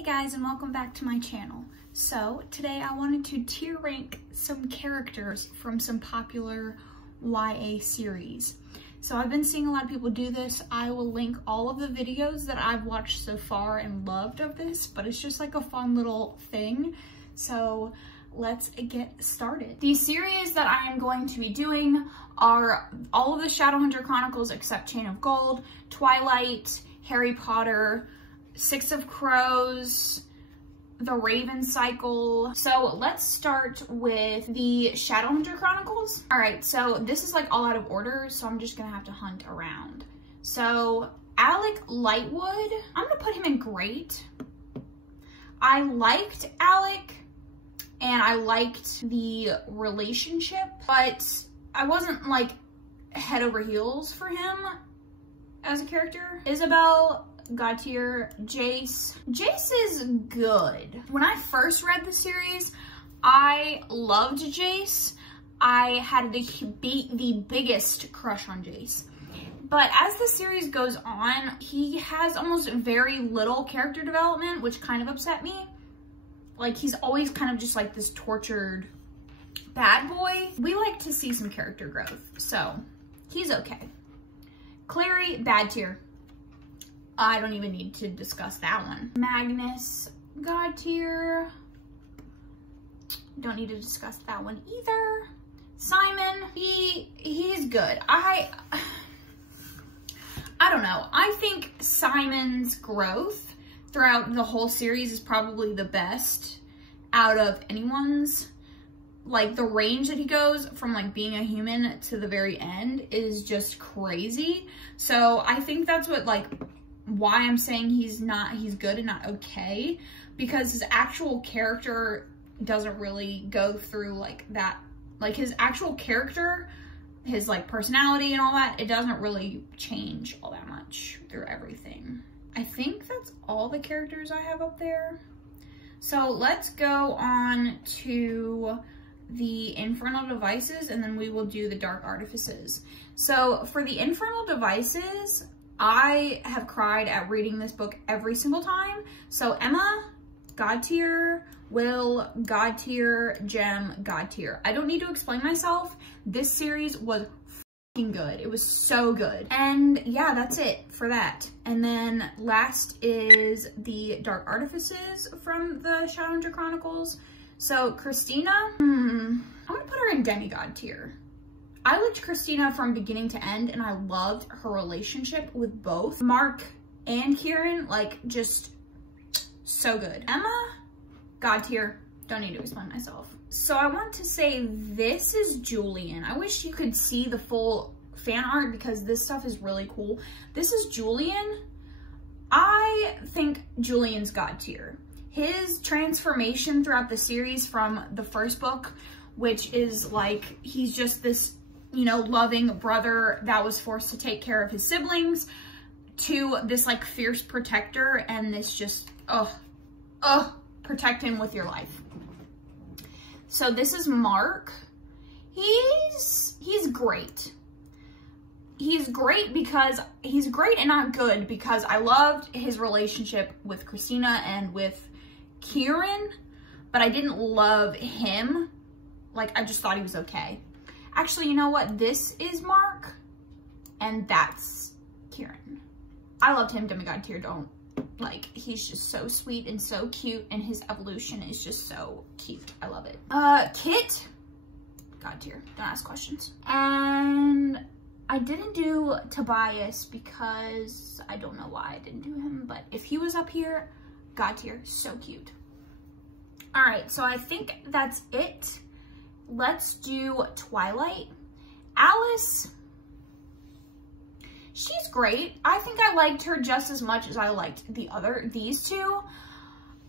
Hey guys, and welcome back to my channel. So today I wanted to tier rank some characters from some popular YA series. So I've been seeing a lot of people do this. I will link all of the videos that I've watched so far and loved of this, but it's just like a fun little thing. So let's get started. The series that I am going to be doing are all of the Shadowhunter Chronicles except Chain of Gold, Twilight, Harry Potter, Six of Crows, The Raven Cycle. So let's start with the Shadowhunter Chronicles. All right, so this is like all out of order, so I'm just gonna have to hunt around. So Alec Lightwood, I'm gonna put him in great. I liked Alec and I liked the relationship, but I wasn't like head over heels for him as a character. Isabel, God tier. Jace. Jace is good. When I first read the series, I loved Jace. I had the biggest crush on Jace. But as the series goes on, he has almost very little character development, which kind of upset me. Like, he's always kind of just like this tortured bad boy. We like to see some character growth, so he's okay. Clary, bad tier. I don't even need to discuss that one. Magnus, God tier. Don't need to discuss that one either. Simon, he's good. I don't know. I think Simon's growth throughout the whole series is probably the best out of anyone's. Like, the range that he goes from like being a human to the very end is just crazy. So I think that's what why I'm saying he's good and not okay, because his actual character doesn't really go through like that. Like, his actual character, his like personality and all that, it doesn't really change all that much through everything. I think that's all the characters I have up there. So let's go on to the Infernal Devices, and then we will do the Dark Artifices. So for the Infernal Devices, I have cried at reading this book every single time. So Emma, God tier. Will, God tier. Jem, God tier. I don't need to explain myself. This series was fucking good. It was so good. And yeah, that's it for that. And then last is the Dark Artifices from the Shadowhunter Chronicles. So Christina, I'm gonna put her in demigod tier. I liked Christina from beginning to end, and I loved her relationship with both Mark and Kieran, like, just so good. Emma, God tier. Don't need to explain myself. So I want to say this is Julian. I wish you could see the full fan art because this stuff is really cool. This is Julian. I think Julian's God tier. His transformation throughout the series from the first book, which is like, he's just this, you know, loving brother that was forced to take care of his siblings, to this like fierce protector, and this just, protect him with your life. So this is Mark. He's great. He's great because he's great and not good, because I loved his relationship with Christina and with Kieran, but I didn't love him. Like, I just thought he was okay. Actually, you know what? This is Mark, and that's Kieran. I loved him, demigod tier. Don't, like, he's just so sweet and so cute, and his evolution is just so cute. I love it. Kit, God tier. Don't ask questions. And I didn't do Tobias because I don't know why I didn't do him, but if he was up here, God tier. So cute. All right, so I think that's it. Let's do Twilight. Alice, she's great. I think I liked her just as much as I liked these two.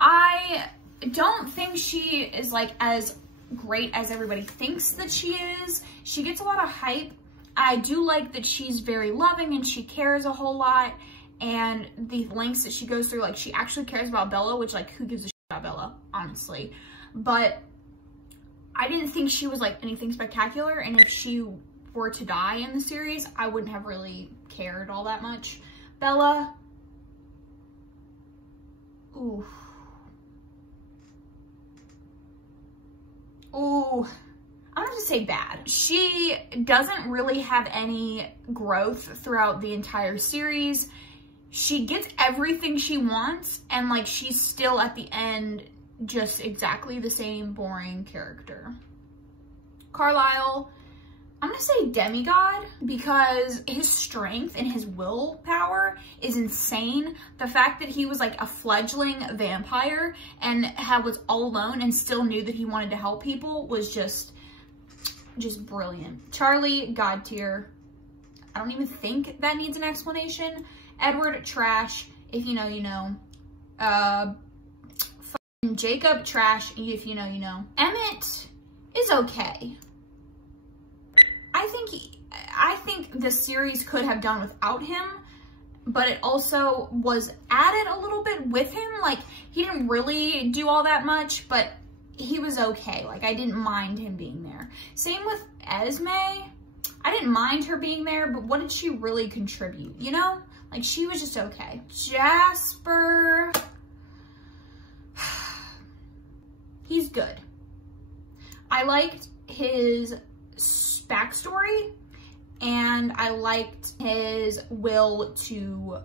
I don't think she is like as great as everybody thinks that she is. She gets a lot of hype. I do like that she's very loving and she cares a whole lot, and the lengths that she goes through, like, she actually cares about Bella, which, like, who gives a shit about Bella, honestly. But I didn't think she was like anything spectacular, and if she were to die in the series, I wouldn't have really cared all that much. Bella, ooh, so, I'm gonna just say bad. She doesn't really have any growth throughout the entire series. She gets everything she wants, and like she's still at the end just exactly the same boring character. Carlisle, I'm gonna say demigod, because his strength and his willpower is insane. The fact that he was like a fledgling vampire and was all alone and still knew that he wanted to help people was just brilliant. Charlie, god tier. I don't even think that needs an explanation. Edward, trash. If you know, you know. Jacob, trash. If you know, you know. Emmett is okay. I think the series could have done without him, but it also was added a little bit with him. Like, he didn't really do all that much, but he was okay. Like, I didn't mind him being there. Same with Esme. I didn't mind her being there, but what did she really contribute, you know? Like, she was just okay. Jasper, he's good. I liked his backstory, and I liked his will to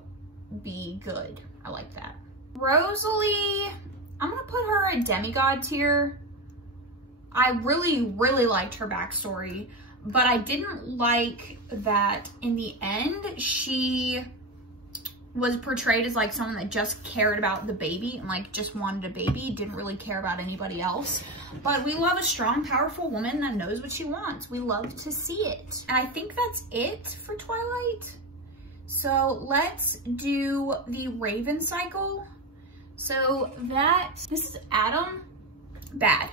be good. I like that. Rosalie, I'm gonna put her a demigod tier. I really, really liked her backstory, but I didn't like that in the end she was portrayed as like someone that just cared about the baby and like just wanted a baby, didn't really care about anybody else. But we love a strong, powerful woman that knows what she wants. We love to see it. And I think that's it for Twilight. So let's do the Raven cycle. So this is Adam, bad.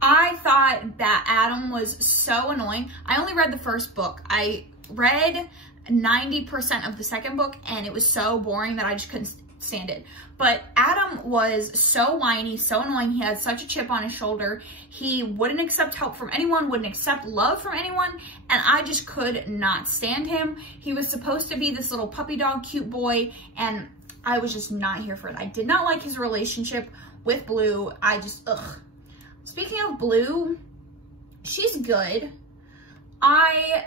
I thought that Adam was so annoying. I only read the first book. I read 90% of the second book, and it was so boring that I just couldn't stand it. But Adam was so whiny, so annoying. He had such a chip on his shoulder. He wouldn't accept help from anyone, wouldn't accept love from anyone, and I just could not stand him. He was supposed to be this little puppy dog cute boy, and I was just not here for it. I did not like his relationship with Blue. I just, ugh. Speaking of Blue, she's good. I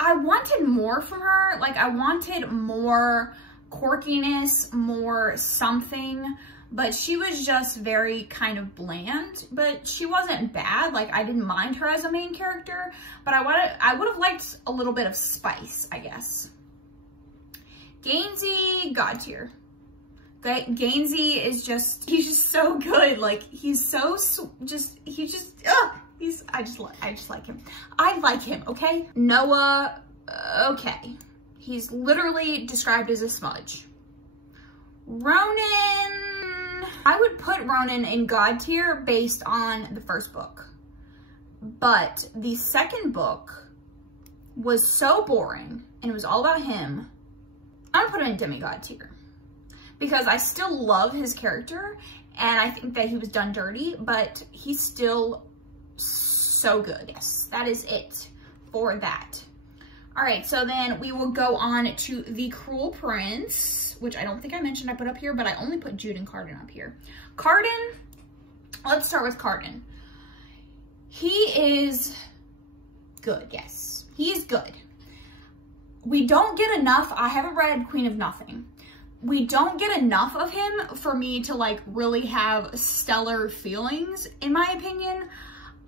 wanted more from her. Like, I wanted more quirkiness, more something, but she was just very kind of bland. But she wasn't bad. Like, I didn't mind her as a main character, but I would have liked a little bit of spice, I guess. Gainsey, god tier. Gainsey is just, he's just so good. Like, he's so, I just like him. I like him, okay? Noah, okay. He's literally described as a smudge. Ronan, I would put Ronan in god tier based on the first book. But the second book was so boring, and it was all about him. I'm gonna put him in demigod tier. Because I still love his character, and I think that he was done dirty, but he's still so good. Yes, that is it for that. All right, so then we will go on to the Cruel Prince, which I don't think I mentioned I put up here, but I only put Jude and Carden up here. Carden, let's start with Carden. He is good, yes, he's good. We don't get enough. I haven't read Queen of Nothing. We don't get enough of him for me to like really have stellar feelings, in my opinion.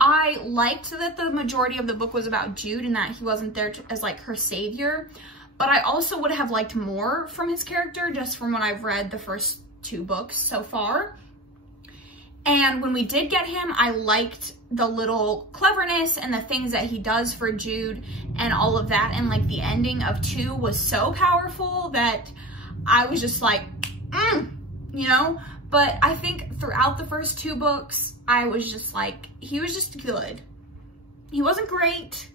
I liked that the majority of the book was about Jude and that he wasn't there as like her savior, but I also would have liked more from his character just from what I've read the first 2 books so far. And when we did get him, I liked the little cleverness and the things that he does for Jude and all of that. And like the ending of 2 was so powerful that I was just like, you know? But I think throughout the first 2 books, I was just like, he was just good. He wasn't great.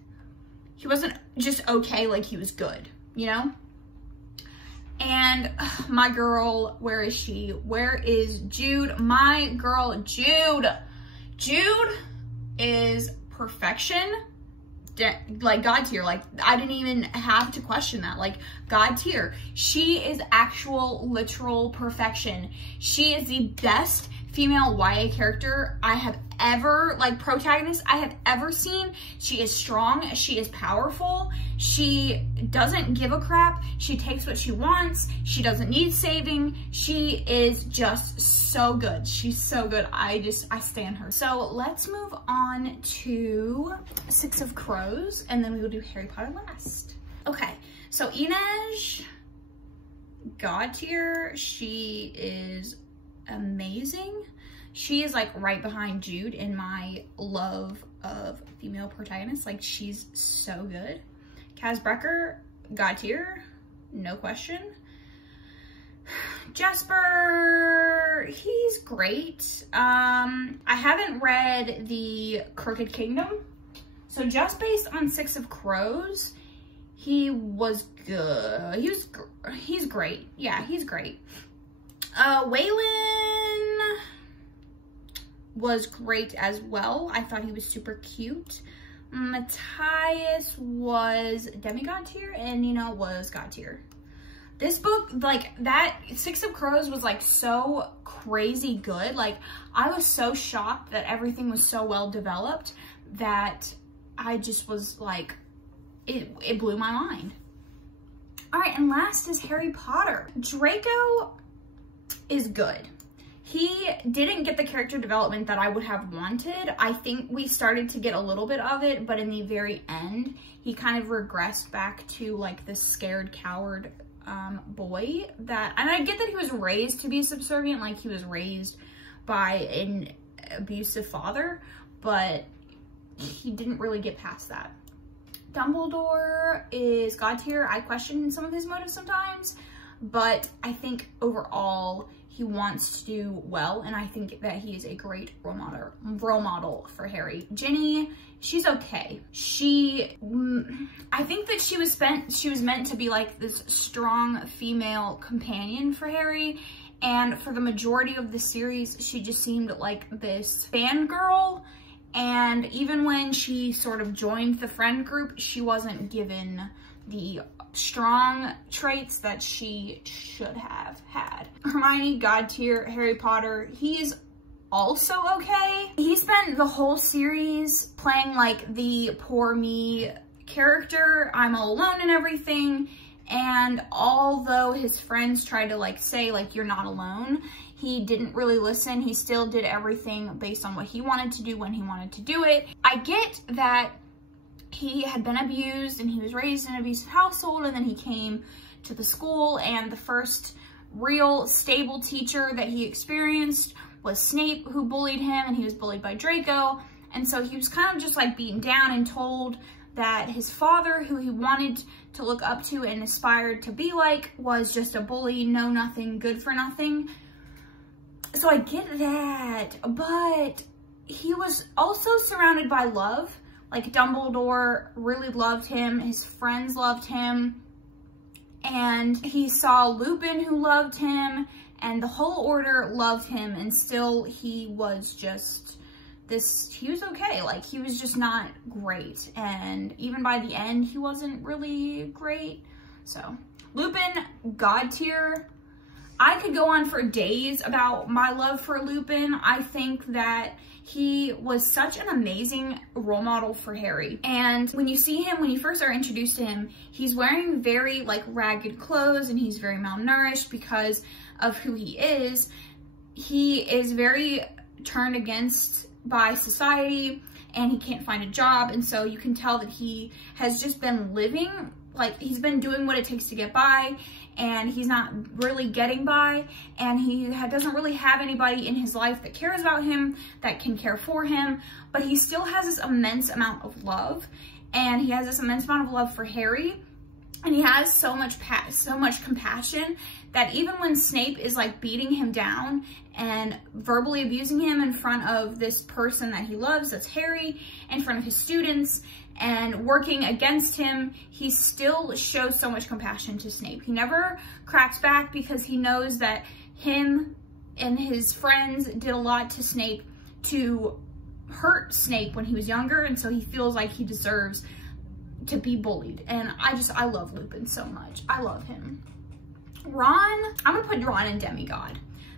He wasn't just okay, like he was good, you know? And my girl, where is she? Where is Jude? My girl, Jude. Jude is perfection. like God tier. Like, I didn't even have to question that. Like, God tier. She is actual literal perfection. She is the best female YA character I have ever, like, protagonist I have ever seen. She is strong. She is powerful. She doesn't give a crap. She takes what she wants. She doesn't need saving. She is just so good. She's so good. I stan her. So let's move on to Six of Crows, and then we will do Harry Potter last. Okay, so Inej, God tier. She is amazing. She is like right behind Jude in my love of female protagonists. Like, she's so good. Kaz Brekker, God tier, no question. Jasper, he's great. I haven't read The Crooked Kingdom, so just based on Six of Crows, he was good. He's great. Yeah, he's great. Waylon was great as well. I thought he was super cute. Matthias was demigod tier, and Nina was God tier. This book, like, that Six of Crows was like so crazy good. Like, I was so shocked that everything was so well developed that I just was like, it blew my mind. All right, and last is Harry Potter. Draco is good. He didn't get the character development that I would have wanted. I think we started to get a little bit of it, but in the very end, he kind of regressed back to like this scared coward boy that, and I get that he was raised to be subservient, like he was raised by an abusive father, but he didn't really get past that. Dumbledore is God tier. I question some of his motives sometimes, but I think overall he wants to do well, and I think that he is a great role model for Harry. Ginny, she's okay. I think that she was meant to be like this strong female companion for Harry, and for the majority of the series, she just seemed like this fangirl. And even when she sort of joined the friend group, she wasn't given the strong traits that she should have had. Hermione, God tier. Harry Potter, he's also okay. He spent the whole series playing like the poor me character, I'm all alone and everything. And although his friends tried to like say like, you're not alone, he didn't really listen. He still did everything based on what he wanted to do when he wanted to do it. I get that he had been abused and he was raised in an abusive household, and then he came to the school, and the first real stable teacher that he experienced was Snape, who bullied him, and he was bullied by Draco. And so he was kind of just like beaten down and told that his father, who he wanted to look up to and aspired to be like, was just a bully, know nothing, good for nothing. So I get that, but he was also surrounded by love. Like, Dumbledore really loved him, his friends loved him, and he saw Lupin, who loved him, and the whole order loved him, and still he was just he was okay. Like, he was just not great, and even by the end, he wasn't really great. So, Lupin, God tier. I could go on for days about my love for Lupin. I think that he was such an amazing role model for Harry. And when you see him, when you first are introduced to him, he's wearing very like ragged clothes, and he's very malnourished because of who he is. He is very turned against by society, and he can't find a job. And so you can tell that he has just been living, like he's been doing what it takes to get by, and he's not really getting by, and he doesn't really have anybody in his life that cares about him, that can care for him, but he still has this immense amount of love, and he has this immense amount of love for Harry, and he has so much compassion that even when Snape is like beating him down and verbally abusing him in front of this person that he loves, that's Harry, in front of his students, and working against him, he still shows so much compassion to Snape. He never cracks back because he knows that him and his friends did a lot to Snape to hurt Snape when he was younger, and so he feels like he deserves to be bullied. And I love Lupin so much. I love him. Ron, I'm gonna put Ron in demigod,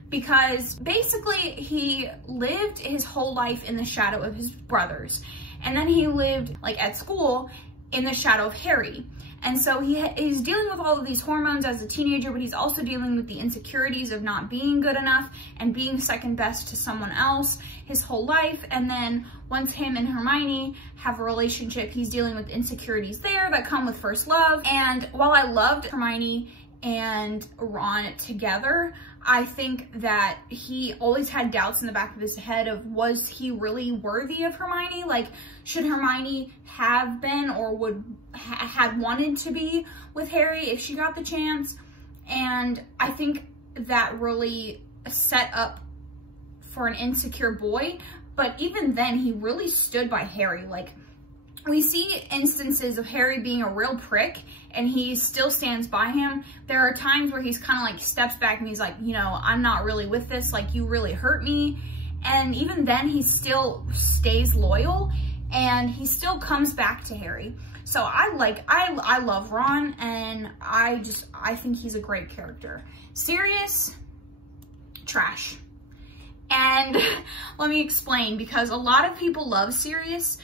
because basically he lived his whole life in the shadow of his brothers. And then he lived, like, at school in the shadow of Harry. And so he's dealing with all of these hormones as a teenager, but he's also dealing with the insecurities of not being good enough and being second best to someone else his whole life. And then once him and Hermione have a relationship, he's dealing with insecurities there that come with first love. And while I loved Hermione and Ron together, I think that he always had doubts in the back of his head of, was he really worthy of Hermione? Like, should Hermione have been or had wanted to be with Harry if she got the chance? And I think that really set up for an insecure boy. But even then, he really stood by Harry. Like, we see instances of Harry being a real prick and he still stands by him. There are times where he's kind of like steps back and he's like, you know, I'm not really with this, like, you really hurt me. And even then he still stays loyal and he still comes back to Harry. So I love Ron, and I think he's a great character. Sirius, trash. And let me explain, because a lot of people love Sirius.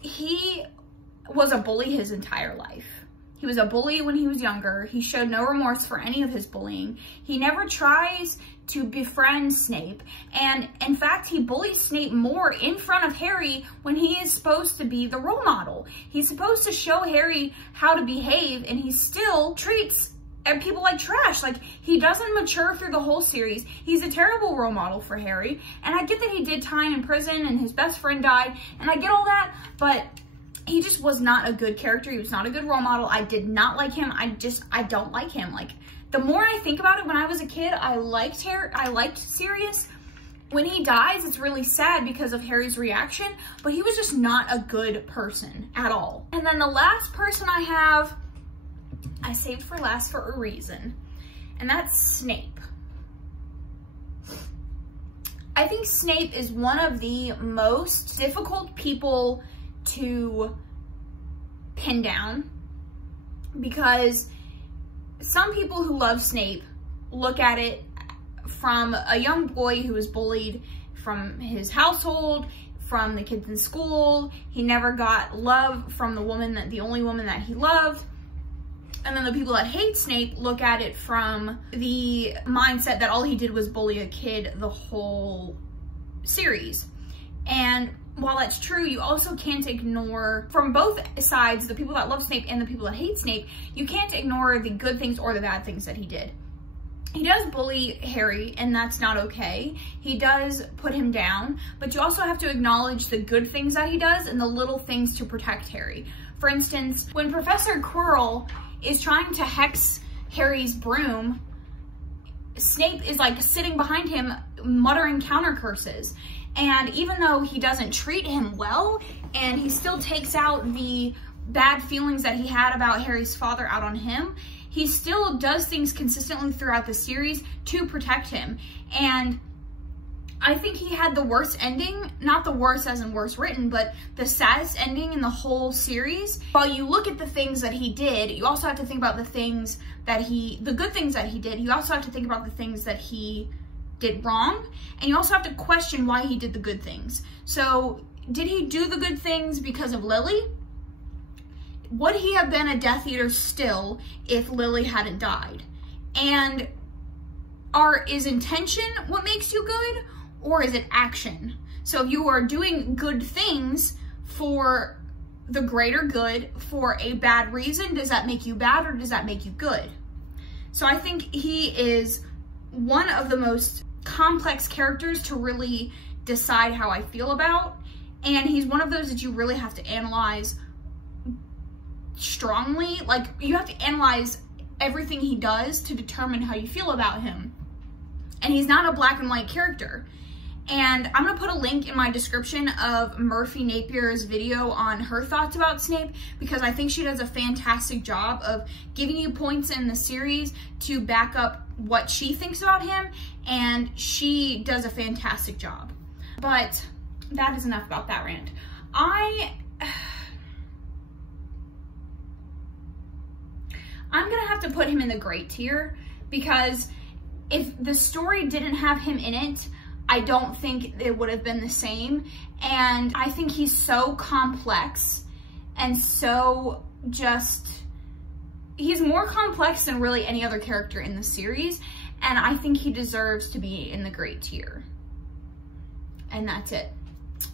He was a bully his entire life. He was a bully when he was younger. He showed no remorse for any of his bullying. He never tries to befriend Snape. And in fact, he bullies Snape more in front of Harry when he is supposed to be the role model. He's supposed to show Harry how to behave, and he still treats people like trash. Like, he doesn't mature through the whole series. He's a terrible role model for Harry. And I get that he did time in prison and his best friend died, and I get all that, but he just was not a good character. He was not a good role model. I did not like him. I don't like him. Like, the more I think about it, when I was a kid, I liked Sirius. When he dies, it's really sad because of Harry's reaction, but he was just not a good person at all. And then the last person I saved for last for a reason, and that's Snape. I think Snape is one of the most difficult people to pin down, because some people who love Snape look at it from a young boy who was bullied from his household, from the kids in school. He never got love from the only woman that he loved. And then the people that hate Snape look at it from the mindset that all he did was bully a kid the whole series. And while that's true, you also can't ignore, from both sides, the people that love Snape and the people that hate Snape, you can't ignore the good things or the bad things that he did. He does bully Harry, and that's not okay. He does put him down, but you also have to acknowledge the good things that he does and the little things to protect Harry. For instance, when Professor Quirrell is trying to hex Harry's broom, Snape is like sitting behind him muttering counter curses. And even though he doesn't treat him well, and he still takes out the bad feelings that he had about Harry's father out on him, he still does things consistently throughout the series to protect him. And I think he had the worst ending, not the worst as in worst written, but the saddest ending in the whole series. While you look at the things that he did, you also have to think about the good things that he did. You also have to think about the things that he did wrong, and you also have to question why he did the good things. So, did he do the good things because of Lily? Would he have been a Death Eater still if Lily hadn't died? And is intention what makes you good, or is it action? So if you are doing good things for the greater good for a bad reason, does that make you bad or does that make you good? So I think he is one of the most complex characters to really decide how I feel about, and he's one of those that you really have to analyze strongly. Like, you have to analyze everything he does to determine how you feel about him. And he's not a black and white character. And I'm gonna put a link in my description of Murphy Napier's video on her thoughts about Snape, because I think she does a fantastic job of giving you points in the series to back up what she thinks about him, and she does a fantastic job. But that is enough about that rant. I'm gonna have to put him in the great tier, because if the story didn't have him in it, I don't think it would have been the same. And I think he's so complex and so just, he's more complex than really any other character in the series. And I think he deserves to be in the great tier. And that's it.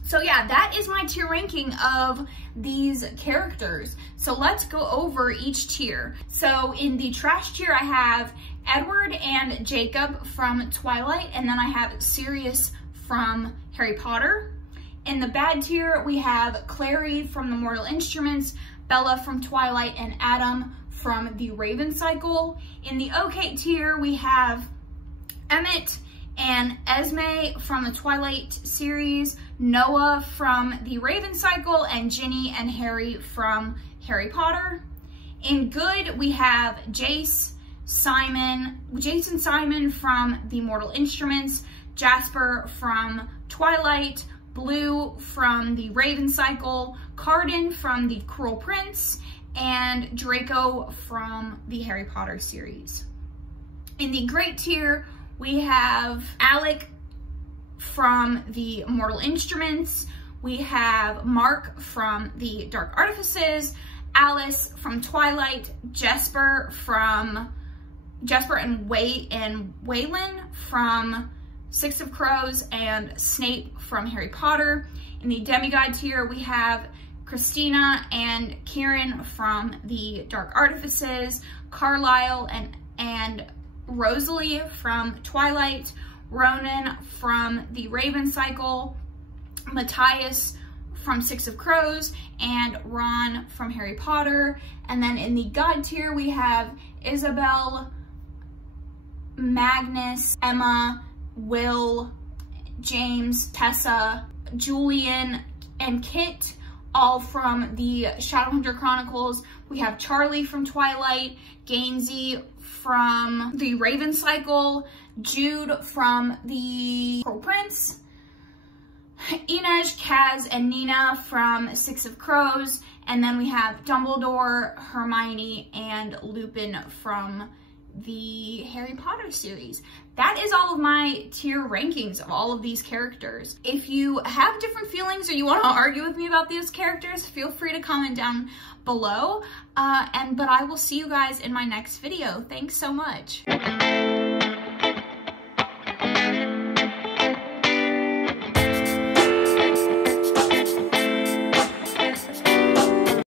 So yeah, that is my tier ranking of these characters. So let's go over each tier. So in the trash tier, I have Edward and Jacob from Twilight, and then I have Sirius from Harry Potter. In the bad tier, we have Clary from the Mortal Instruments, Bella from Twilight, and Adam from the Raven Cycle. In the okay tier, we have Emmett and Esme from the Twilight series, Noah from the Raven Cycle, and Ginny and Harry from Harry Potter. In good, we have Jason Simon from the Mortal Instruments, Jasper from Twilight, Blue from the Raven Cycle, Carden from the Cruel Prince, and Draco from the Harry Potter series. In the great tier, we have Alec from the Mortal Instruments. We have Mark from the Dark Artifices, Alice from Twilight, Jesper and Waylon from Six of Crows, and Snape from Harry Potter. In the demigod tier, we have Christina and Kieran from the Dark Artifices, Carlisle and Rosalie from Twilight, Ronan from the Raven Cycle, Matthias from Six of Crows, and Ron from Harry Potter. And then in the god tier, we have Isabel, Magnus, Emma, Will, James, Tessa, Julian, and Kit, all from the Shadowhunter Chronicles. We have Charlie from Twilight, Gainsey from the Raven Cycle, Jude from the Cruel Prince, Inej, Kaz, and Nina from Six of Crows, and then we have Dumbledore, Hermione, and Lupin from the Harry Potter series. That is all of my tier rankings of all of these characters. If you have different feelings or you want to argue with me about these characters, feel free to comment down below. But I will see you guys in my next video. Thanks so much.